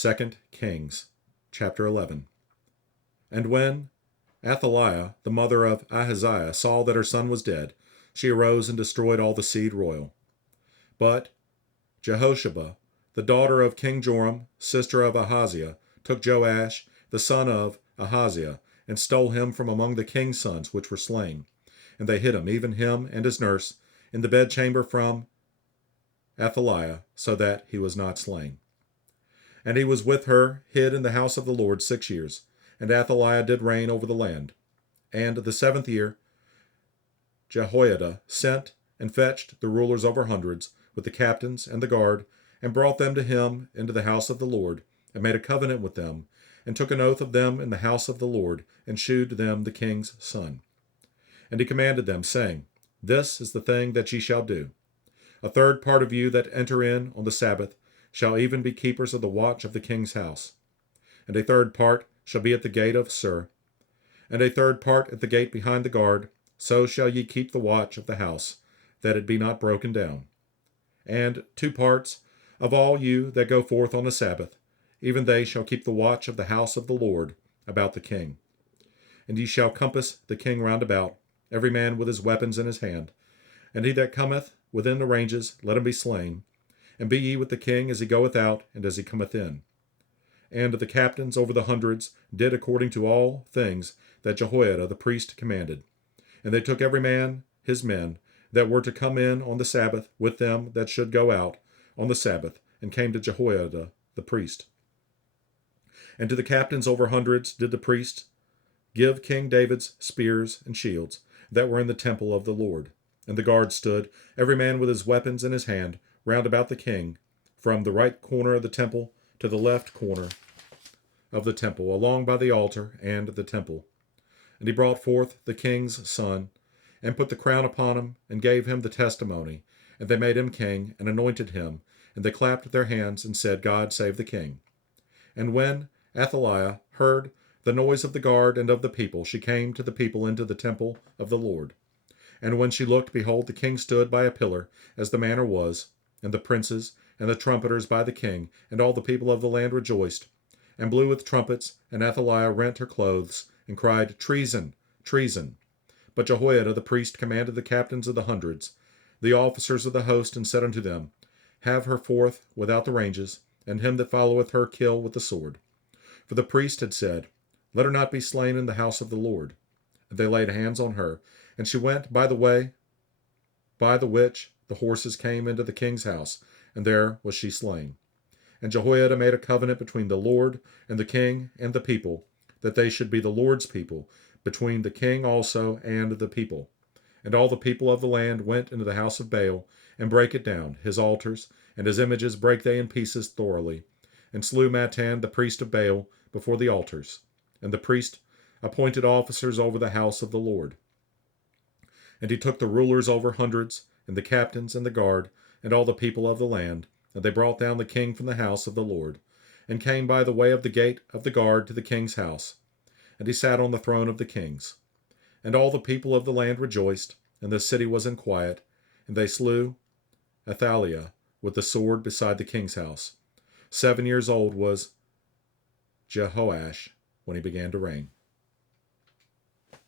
2 Kings, chapter 11. And when Athaliah, the mother of Ahaziah, saw that her son was dead, she arose and destroyed all the seed royal. But Jehosheba, the daughter of King Joram, sister of Ahaziah, took Joash, the son of Ahaziah, and stole him from among the king's sons which were slain. And they hid him, even him and his nurse, in the bedchamber from Athaliah, so that he was not slain. And he was with her, hid in the house of the Lord 6 years. And Athaliah did reign over the land. And the 7th year Jehoiada sent and fetched the rulers over hundreds, with the captains and the guard, and brought them to him into the house of the Lord, and made a covenant with them, and took an oath of them in the house of the Lord, and shewed them the king's son. And he commanded them, saying, This is the thing that ye shall do. A third part of you that enter in on the Sabbath shall even be keepers of the watch of the king's house. And a third part shall be at the gate of Sur, and a third part at the gate behind the guard. So shall ye keep the watch of the house, that it be not broken down. And 2 parts of all you that go forth on the Sabbath, even they shall keep the watch of the house of the Lord about the king. And ye shall compass the king round about, every man with his weapons in his hand. And he that cometh within the ranges, let him be slain. And be ye with the king as he goeth out, and as he cometh in. And the captains over the hundreds did according to all things that Jehoiada the priest commanded. And they took every man his men that were to come in on the Sabbath with them that should go out on the Sabbath, and came to Jehoiada the priest. And to the captains over hundreds did the priest give King David's spears and shields that were in the temple of the Lord. And the guards stood, every man with his weapons in his hand, round about the king, from the right corner of the temple to the left corner of the temple, along by the altar and the temple. And he brought forth the king's son, and put the crown upon him, and gave him the testimony. And they made him king, and anointed him. And they clapped their hands, and said, God save the king. And when Athaliah heard the noise of the guard and of the people, she came to the people into the temple of the Lord. And when she looked, behold, the king stood by a pillar, as the manner was, and the princes and the trumpeters by the king, and all the people of the land rejoiced, and blew with trumpets. And Athaliah rent her clothes, and cried, Treason, treason. But Jehoiada the priest commanded the captains of the hundreds, the officers of the host, and said unto them, Have her forth without the ranges, and him that followeth her kill with the sword. For the priest had said, Let her not be slain in the house of the Lord. And they laid hands on her, and she went by the way by the which the horses came into the king's house, and there was she slain. And Jehoiada made a covenant between the Lord and the king and the people, that they should be the Lord's people, between the king also and the people. And all the people of the land went into the house of Baal, and brake it down, his altars, and his images brake they in pieces thoroughly, and slew Mattan the priest of Baal before the altars. And the priest appointed officers over the house of the Lord. And he took the rulers over hundreds, and the captains and the guard, and all the people of the land, and they brought down the king from the house of the Lord, and came by the way of the gate of the guard to the king's house. And he sat on the throne of the kings. And all the people of the land rejoiced, and the city was in quiet, and they slew Athaliah with the sword beside the king's house. 7 years old was Jehoash when he began to reign.